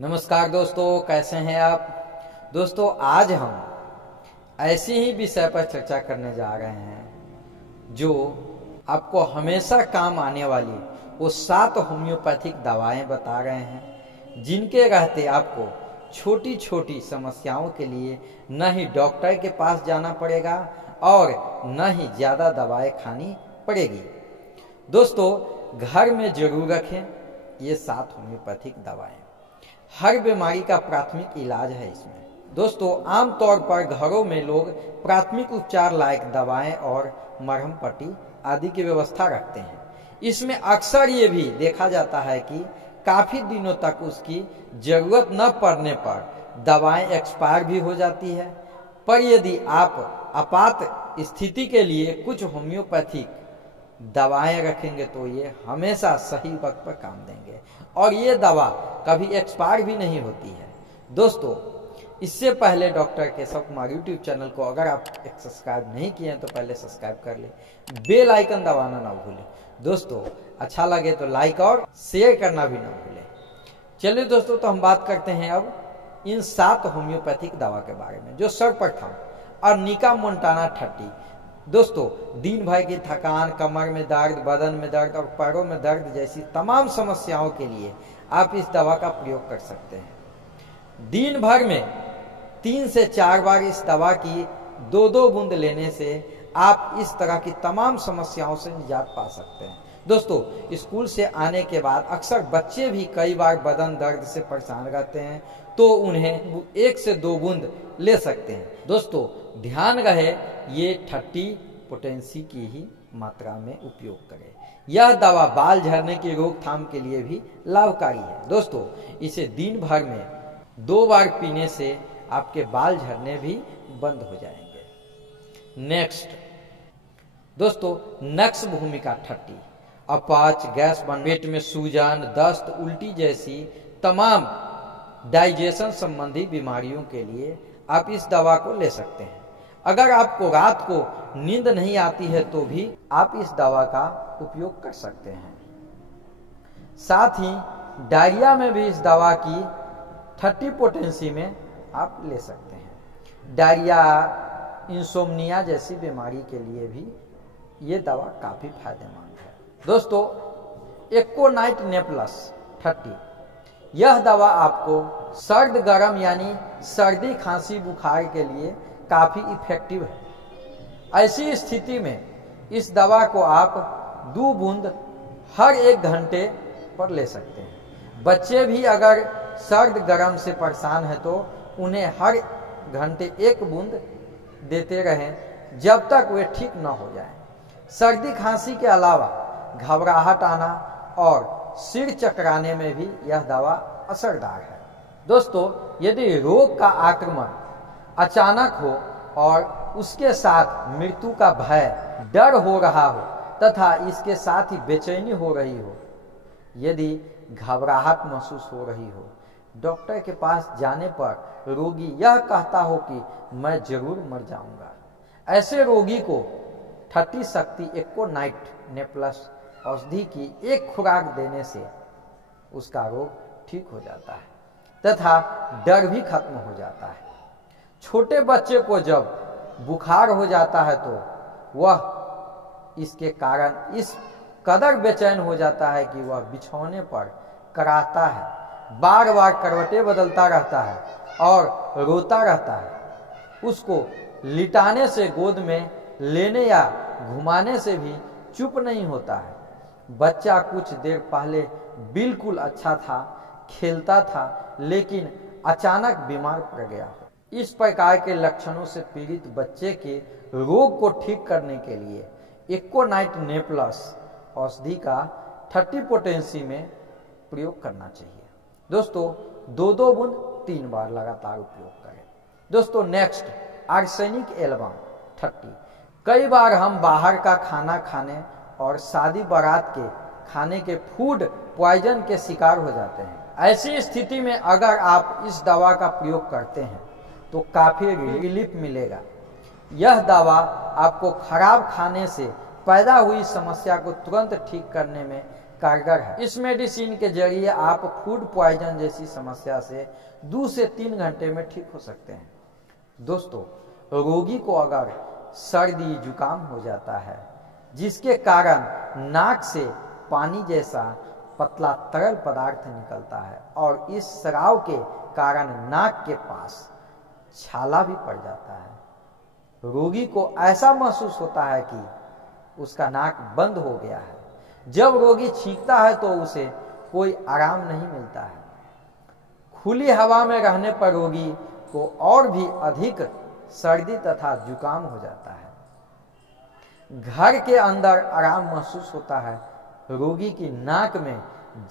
नमस्कार दोस्तों, कैसे हैं आप। दोस्तों, आज हम ऐसे ही विषय पर चर्चा करने जा रहे हैं जो आपको हमेशा काम आने वाली वो 7 होम्योपैथिक दवाएं बता रहे हैं, जिनके रहते आपको छोटी छोटी समस्याओं के लिए न ही डॉक्टर के पास जाना पड़ेगा और न ही ज़्यादा दवाएं खानी पड़ेगी। दोस्तों, घर में जरूर रखें ये 7 होम्योपैथिक दवाएं। हर बीमारी का प्राथमिक इलाज है इसमें। दोस्तों, आमतौर पर घरों में लोग प्राथमिक उपचार लायक दवाएं और मरहम पट्टी आदि की व्यवस्था रखते हैं। इसमें अक्सर ये भी देखा जाता है कि काफी दिनों तक उसकी जरूरत न पड़ने पर दवाएं एक्सपायर भी हो जाती है। पर यदि आप आपात स्थिति के लिए कुछ होम्योपैथिक दवाएं रखेंगे तो ये हमेशा सही वक्त पर काम देंगे और ये दवा कभी एक्सपायर भी नहीं होती है। दोस्तों, इससे पहले doctor Keshav Kumar YouTube channel को अगर आप सब्सक्राइब नहीं किए हैं तो पहले सब्सक्राइब कर लें, बेल आइकन दबाना ना भूलें। दोस्तों, अच्छा लगे तो लाइक और शेयर करना भी ना भूलें। चलिए दोस्तों, तो हम बात करते हैं अब इन 7 होम्योपैथिक दवा के बारे में। जो सर्वप्रथम अर्निका मोंटाना 30। दोस्तों, दिन भर की थकान, कमर में दर्द, बदन में दर्द और पैरों में दर्द जैसी तमाम समस्याओं के लिए आप इस दवा का प्रयोग कर सकते हैं। दिन भर में 3 से 4 बार इस दवा की 2-2 बूंद लेने से आप इस तरह की तमाम समस्याओं से निजात पा सकते हैं। दोस्तों, स्कूल से आने के बाद अक्सर बच्चे भी कई बार बदन दर्द से परेशान रहते हैं, तो उन्हें 1 से 2 बूंद ले सकते हैं। दोस्तों, ध्यान रहे ये 30 पोटेंसी की ही मात्रा में उपयोग करें। यह दवा बाल झड़ने की रोकथाम के लिए भी लाभकारी है। दोस्तों, इसे दिन भर में 2 बार पीने से आपके बाल झड़ने भी बंद हो जाएंगे। नेक्स्ट दोस्तों, नक्स भूमिका 30। अपच, गैस बन, पेट में सूजन, दस्त, उल्टी जैसी तमाम डाइजेशन संबंधी बीमारियों के लिए आप इस दवा को ले सकते हैं। अगर आपको रात को नींद नहीं आती है तो भी आप इस दवा का उपयोग कर सकते हैं। साथ ही डायरिया में भी इस दवा की 30 पोटेंसी में आप ले सकते हैं। डायरिया, इंसोम्निया जैसी बीमारी के लिए भी ये दवा काफी फायदेमंद है। दोस्तों, एक्कोनाइट नेप्लस 30। यह दवा आपको सर्द गर्म यानी सर्दी, खांसी, बुखार के लिए काफी इफेक्टिव है। ऐसी स्थिति में इस दवा को आप 2 बूंद हर 1 घंटे पर ले सकते हैं। बच्चे भी अगर सर्द गर्म से परेशान है तो उन्हें हर घंटे 1 बूंद देते रहें जब तक वे ठीक न हो जाए। सर्दी खांसी के अलावा घबराहट आना और सिर चकराने में भी यह दवा असरदार है। दोस्तों, यदि रोग का आक्रमण अचानक हो और उसके साथ मृत्यु का भय, डर हो रहा हो तथा इसके साथ ही बेचैनी हो रही हो, यदि घबराहट महसूस हो रही हो, डॉक्टर के पास जाने पर रोगी यह कहता हो कि मैं जरूर मर जाऊंगा, ऐसे रोगी को 30 शक्ति एक्कोनाइट नेप्लस औषधि की 1 खुराक देने से उसका रोग ठीक हो जाता है तथा डर भी खत्म हो जाता है। छोटे बच्चे को जब बुखार हो जाता है तो वह इसके कारण इस कदर बेचैन हो जाता है कि वह बिछौने पर कराहता है, बार बार करवटें बदलता रहता है और रोता रहता है। उसको लिटाने से, गोद में लेने या घुमाने से भी चुप नहीं होता है। बच्चा कुछ देर पहले बिल्कुल अच्छा था, खेलता था, लेकिन अचानक बीमार पड़ गया। इस प्रकार के लक्षणों से पीड़ित बच्चे के रोग को ठीक करने के लिए एक्कोनाइट नेप्लस औषधि का 30 पोटेंसी में प्रयोग करना चाहिए। दोस्तों, 2-2 बूंद 3 बार लगातार उपयोग करें। दोस्तों, नेक्स्ट आर्सेनिक एल्बम 30। कई बार हम बाहर का खाना खाने और शादी बारात के खाने के फूड पॉइजन के शिकार हो जाते हैं। ऐसी स्थिति में अगर आप इस दवा का प्रयोग करते हैं तो काफी रिलीफ मिलेगा। यह दवा आपको खराब खाने से पैदा हुई समस्या को तुरंत ठीक करने में कारगर है। इस मेडिसिन के जरिए आप फूड पॉइजन जैसी समस्या से 2 से 3 घंटे में ठीक हो सकते हैं। दोस्तों, रोगी को अगर सर्दी जुकाम हो जाता है जिसके कारण नाक से पानी जैसा पतला तरल पदार्थ निकलता है और इस स्राव के कारण नाक के पास छाला भी पड़ जाता है, रोगी को ऐसा महसूस होता है कि उसका नाक बंद हो गया है। जब रोगी छींकता है तो उसे कोई आराम नहीं मिलता है। खुली हवा में रहने पर रोगी को और भी अधिक सर्दी तथा जुकाम हो जाता है। घर के अंदर आराम महसूस होता है, रोगी की नाक में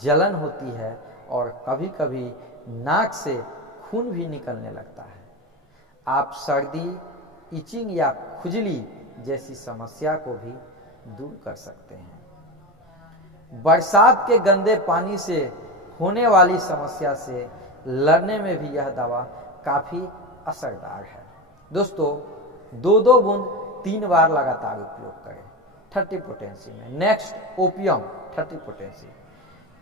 जलन होती है और कभी कभी नाक से खून भी निकलने लगता है। आप सर्दी, इचिंग या खुजली जैसी समस्या को भी दूर कर सकते हैं। बरसात के गंदे पानी से होने वाली समस्या से लड़ने में भी यह दवा काफी असरदार है। दोस्तों, 2-2 बूंद 3 बार लगातार उपयोग करें 30 पोटेंसी में। Next, opium 30 potency.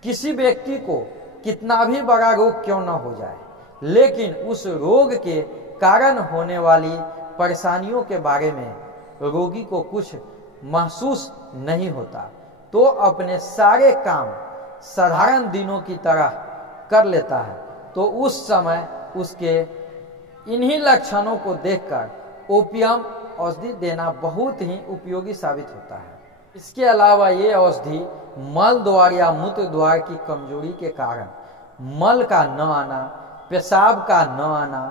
किसी व्यक्ति को कितना भी बड़ा रोग क्यों न हो जाए, लेकिन उस रोग के कारण होने वाली परेशानियों के बारे में रोगी को कुछ महसूस नहीं होता तो अपने सारे काम साधारण दिनों की तरह कर लेता है, तो उस समय उसके इन्हीं लक्षणों को देखकर ओपियम औषधि देना बहुत ही उपयोगी साबित होता है। इसके अलावा ये औषधि मल द्वार या मूत्र द्वार की कमजोरी के कारण मल का न आना, पेशाब का न आना,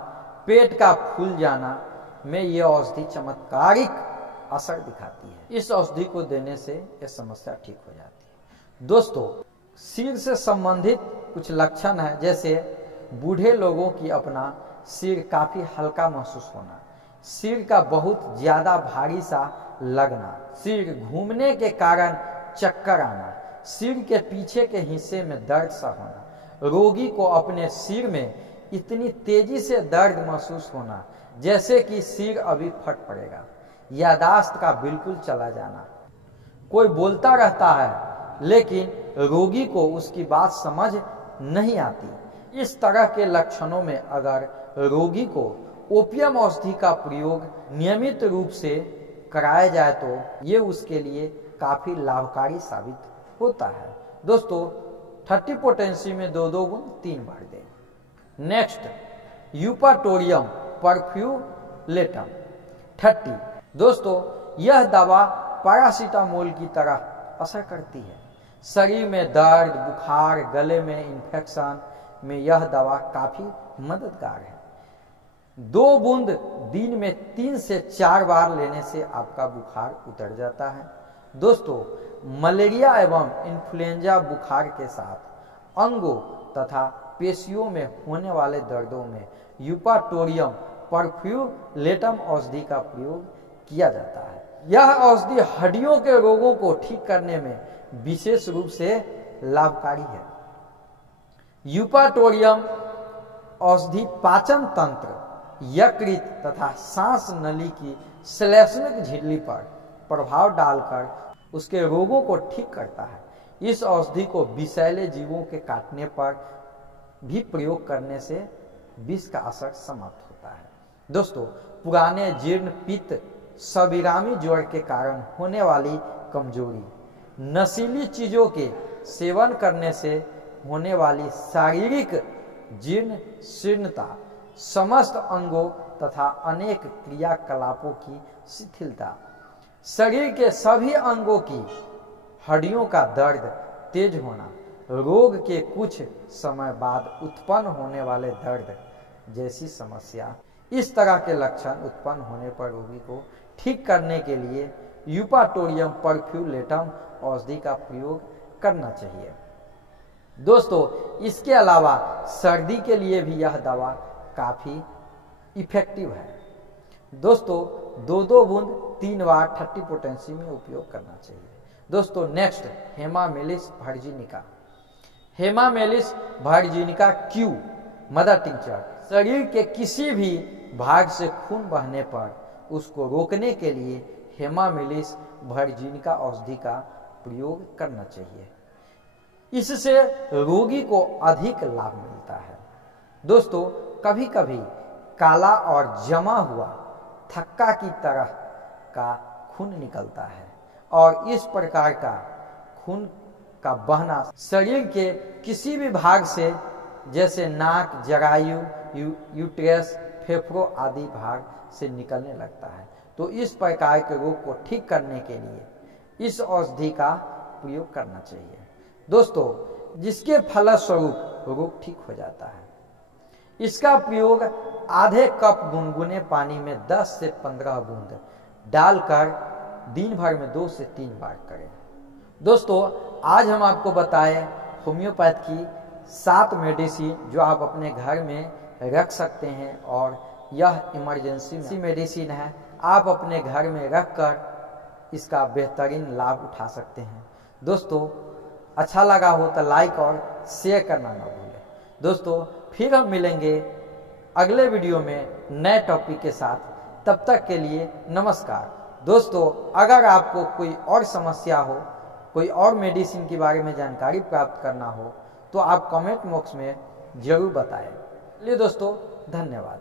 पेट का फूल जाना में ये औषधि चमत्कारिक असर दिखाती है। इस औषधि को देने से यह समस्या ठीक हो जाती है। दोस्तों, सिर से संबंधित कुछ लक्षण है, जैसे बूढ़े लोगों की अपना सिर काफी हल्का महसूस होना, सिर का बहुत ज्यादा भारी सा लगना, सिर घूमने के कारण चक्कर आना, सिर के पीछे के हिस्से में दर्द सा होना, रोगी को अपने सिर में इतनी तेजी से दर्द महसूस होना जैसे कि सिर अभी फट पड़ेगा, यादाश्त का बिल्कुल चला जाना, कोई बोलता रहता है लेकिन रोगी को उसकी बात समझ नहीं आती। इस तरह के लक्षणों में अगर रोगी को ओपियम औषधि का प्रयोग नियमित रूप से कराया जाए तो ये उसके लिए काफी लाभकारी साबित होता है। दोस्तों, 30 पोटेंसी में 2-2 गुण 3 बार दें। नेक्स्ट, यूपाटोरियम परफ्यूलेटम 30। दोस्तों, यह दवा पैरासीटामोल की तरह असर करती है। शरीर में दर्द, बुखार, गले में इंफेक्शन में यह दवा काफी मददगार है। 2 बूंद दिन में 3 से 4 बार लेने से आपका बुखार उतर जाता है। दोस्तों, मलेरिया एवं इन्फ्लुएंजा बुखार के साथ अंगों तथा पेशियों में होने वाले दर्दों में यूपाटोरियम परफ्यूलेटम औषधि का प्रयोग किया जाता है। यह औषधि हड्डियों के रोगों को ठीक करने में विशेष रूप से लाभकारी है। यूपाटोरियम औषधि पाचन तंत्र, यकृत तथा सांस नली की श्लेष्मिक झिल्ली पर प्रभाव डालकर उसके रोगों को ठीक करता है। इस औषधि को विषैले जीवों के काटने पर भी प्रयोग करने से विष का असर समाप्त होता है। दोस्तों, पुराने जीर्ण पित्त, सविरामी ज्वर के कारण होने वाली कमजोरी, नशीली चीजों के सेवन करने से होने वाली शारीरिक जीर्ण शीर्णता, समस्त अंगों तथा अनेक क्रियाकलापों की शिथिलता, शरीर के सभी अंगों की हड्डियों का दर्द तेज होना, रोग के कुछ समय बाद उत्पन्न होने वाले दर्द जैसी समस्या, इस तरह के लक्षण उत्पन्न होने पर रोगी को ठीक करने के लिए यूपाटोरियम परफ्यूलेटम औषधि का प्रयोग करना चाहिए। दोस्तों, इसके अलावा सर्दी के लिए भी यह दवा काफी इफेक्टिव है। दोस्तों, 2-2 बूंद 3 बार 30 पोटेंसी में उपयोग करना चाहिए। दोस्तों, next, hamamelis virginica. Hamamelis virginica Q mother tincture शरीर के किसी भी भाग से खून बहने पर उसको रोकने के लिए हेमामेलिस वर्जिनिका औषधि का प्रयोग करना चाहिए। इससे रोगी को अधिक लाभ मिलता है। दोस्तों, कभी कभी काला और जमा हुआ थक्का की तरह का खून निकलता है और इस प्रकार का खून का बहना शरीर के किसी भी भाग से, जैसे नाक, जरायु, यूट्रस, फेफड़ों आदि भाग से निकलने लगता है। तो इस प्रकार के रोग को ठीक करने के लिए इस औषधि का प्रयोग करना चाहिए दोस्तों, जिसके फलस्वरूप रोग ठीक हो जाता है। इसका प्रयोग आधे कप गुनगुने पानी में 10 से 15 बूंद डालकर दिन भर में 2 से 3 बार करें। दोस्तों, आज हम आपको बताएं होम्योपैथ की 7 मेडिसिन जो आप अपने घर में रख सकते हैं और यह इमरजेंसी मेडिसिन है। आप अपने घर में रखकर इसका बेहतरीन लाभ उठा सकते हैं। दोस्तों, अच्छा लगा हो तो लाइक और शेयर करना ना भूलें। दोस्तों, फिर हम मिलेंगे अगले वीडियो में नए टॉपिक के साथ। तब तक के लिए नमस्कार। दोस्तों, अगर आपको कोई और समस्या हो, कोई और मेडिसिन के बारे में जानकारी प्राप्त करना हो तो आप कमेंट बॉक्स में जरूर बताएं। चलिए दोस्तों, धन्यवाद।